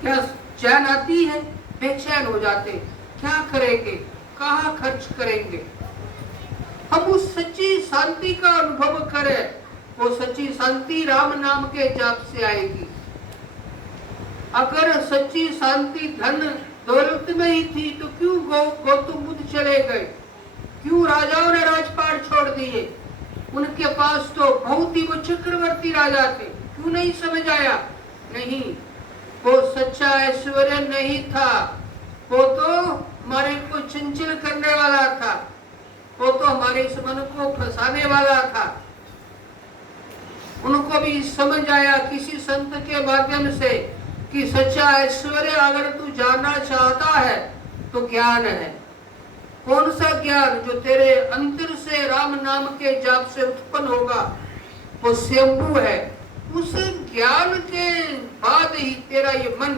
क्या चैन आती है? बेचैन हो जाते, क्या करेंगे, कहाँ खर्च करेंगे। हम उस सच्ची शांति का अनुभव करें, वो सच्ची शांति राम नाम के जाप से आएगी। अगर सच्ची शांति धन दौलत में ही थी तो क्यों गौतम बुद्ध चले गए, क्यों राजाओं ने राजपाट छोड़ दिए? उनके पास तो बहुत ही वो चक्रवर्ती राजा थे, क्यों नहीं समझ आया? नहीं, वो सच्चा ऐश्वर्य नहीं था, वो तो हमारे को चंचल करने वाला था, वो तो हमारे इस मन को फंसाने वाला था। उनको भी समझ आया किसी संत के माध्यम से कि सच्चा ऐश्वर्य अगर तू जानना चाहता है तो ज्ञान है। कौन सा ज्ञान? जो तेरे अंतर से राम नाम के जाप से उत्पन्न होगा, वो स्वयंभू है। उस ज्ञान के बाद ही तेरा ये मन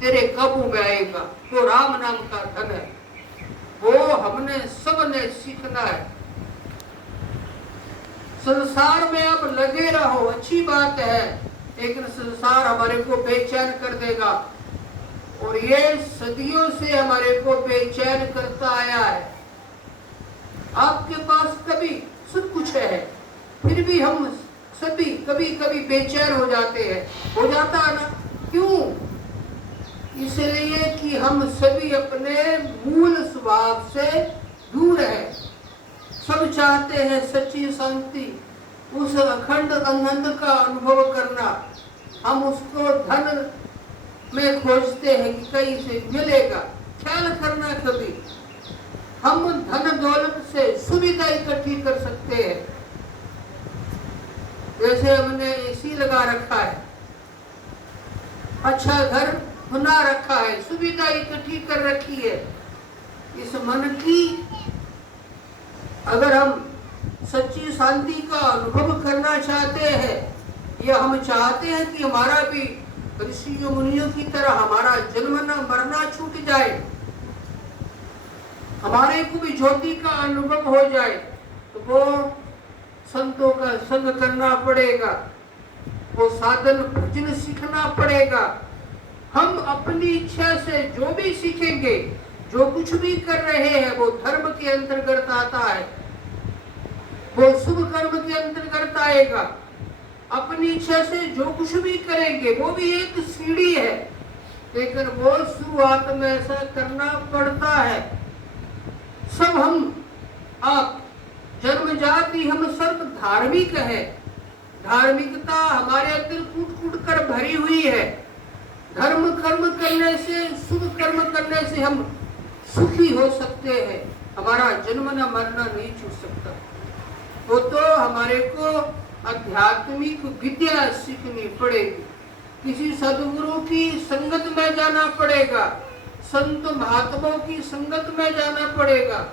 तेरे काबू में आएगा। तो राम नाम का धन है, वो हमने सबने सीखना है। संसार में आप लगे रहो, अच्छी बात है, लेकिन संसार हमारे को बेचैन कर देगा, और ये सदियों से हमारे को बेचैन करता आया है। आपके पास कभी सब कुछ है, फिर भी हम सभी कभी कभी बेचैन हो जाते हैं। हो जाता है ना? क्यों? इसलिए कि हम सभी अपने मूल स्वभाव से दूर हैं। सब चाहते हैं सच्ची शांति, उस अखंड आनंद का अनुभव करना। हम उसको धन में खोजते हैं कि कहीं से मिलेगा। ख्याल करना, कभी हम धन दौलत से सुविधा इकट्ठी कर सकते हैं। जैसे हमने एसी लगा रखा है, अच्छा घर बना रखा है, सुविधा इकट्ठी कर रखी है। इस मन की अगर हम सच्ची शांति का अनुभव करना चाहते हैं, या हम चाहते हैं कि हमारा भी ऋषियों मुनियों की तरह हमारा जन्म न मरना छूट जाए, हमारे को भी ज्योति का अनुभव हो जाए, तो वो संतों का संग करना पड़ेगा, वो साधन भजन सीखना पड़ेगा। हम अपनी इच्छा से जो भी सीखेंगे, जो कुछ भी कर रहे हैं, वो धर्म के अंतर्गत आता है, वो शुभ कर्म के अंतर्गत आएगा। अपनी इच्छा से जो कुछ भी करेंगे वो भी एक सीढ़ी है, लेकिन वो शुरुआत में ऐसा करना पड़ता है। सब आप जन्मजात ही हम सर्व धार्मिक है। धार्मिकता हमारे अंदर कूट कूट कर भरी हुई है। धर्म कर्म करने से, शुभ कर्म करने से हम सुखी हो सकते हैं, हमारा जन्म न मरना नहीं छूट सकता। वो तो हमारे को आध्यात्मिक विद्या सीखनी पड़ेगी, किसी सदगुरु की संगत में जाना पड़ेगा, संत महात्माओं की संगत में जाना पड़ेगा।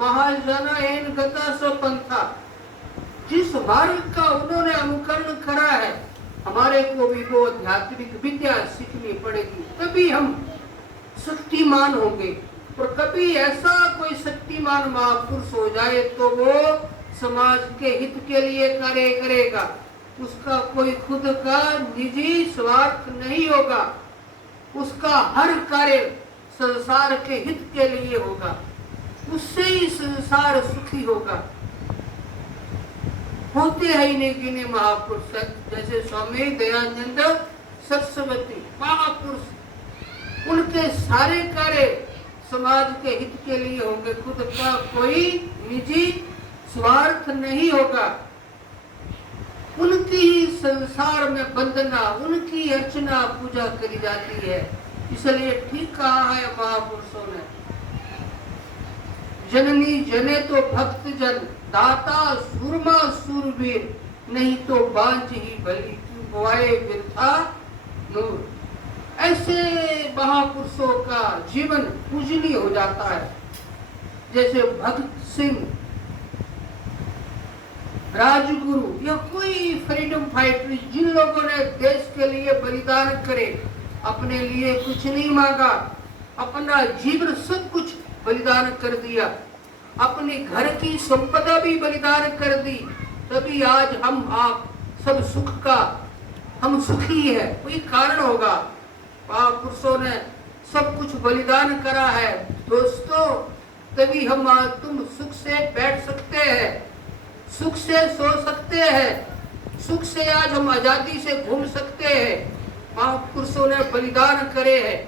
महाजना एन गता सो पंथा, जिस मार्ग का उन्होंने अनुकरण करा है, हमारे को भी वो आध्यात्मिक विद्या सीखनी पड़ेगी, तभी हम शक्तिमान होंगे। और कभी ऐसा कोई शक्तिमान महापुरुष हो जाए तो वो समाज के हित के लिए कार्य करेगा, उसका कोई खुद का निजी स्वार्थ नहीं होगा, उसका हर कार्य संसार के हित के लिए होगा, उससे ही संसार सुखी होगा। होते हैं इन्हें गिने महापुरुष, जैसे स्वामी दयानंद सरस्वती महापुरुष, उनके सारे कार्य समाज के हित के लिए होंगे, खुद का कोई निजी स्वार्थ नहीं होगा। उनकी ही संसार में वंदना, उनकी अर्चना पूजा करी जाती है। इसलिए ठीक कहा है महापुरुषों ने, जननी जने तो भक्त जन, दाता सूरमा सूरवीर, नहीं तो बांझ ही भली, क्यों बोए वृथा नूर। ऐसे महापुरुषों का जीवन पूजनीय हो जाता है। जैसे भगत सिंह, राजगुरु, या कोई फ्रीडम फाइटर, जिन लोगों ने देश के लिए बलिदान करे, अपने लिए कुछ नहीं मांगा, अपना जीवन सब कुछ बलिदान कर दिया, अपने घर की संपदा भी बलिदान कर दी, तभी आज हम आप सब सुख का हम सुखी है। कोई कारण होगा, आप महापुरुषों ने सब कुछ बलिदान करा है दोस्तों, तभी हम तुम सुख से बैठ सकते हैं, सुख से सो सकते हैं, सुख से आज हम आजादी से घूम सकते हैं। महापुरुषों ने बलिदान करे हैं।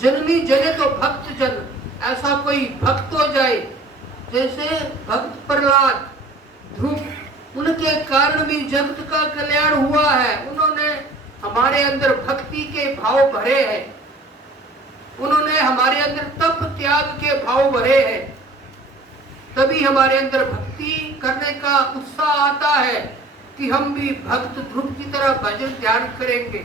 जननी जने तो भक्त जन, ऐसा कोई भक्त हो जाए जैसे भक्त प्रहलाद ध्रुव, उनके कारण भी जगत का कल्याण हुआ है। उन्होंने हमारे अंदर भक्ति के भाव भरे हैं, उन्होंने हमारे अंदर तप त्याग के भाव भरे हैं, तभी हमारे अंदर भक्ति करने का उत्साह आता है कि हम भी भक्त ध्रुव की तरह भजन ध्यान करेंगे।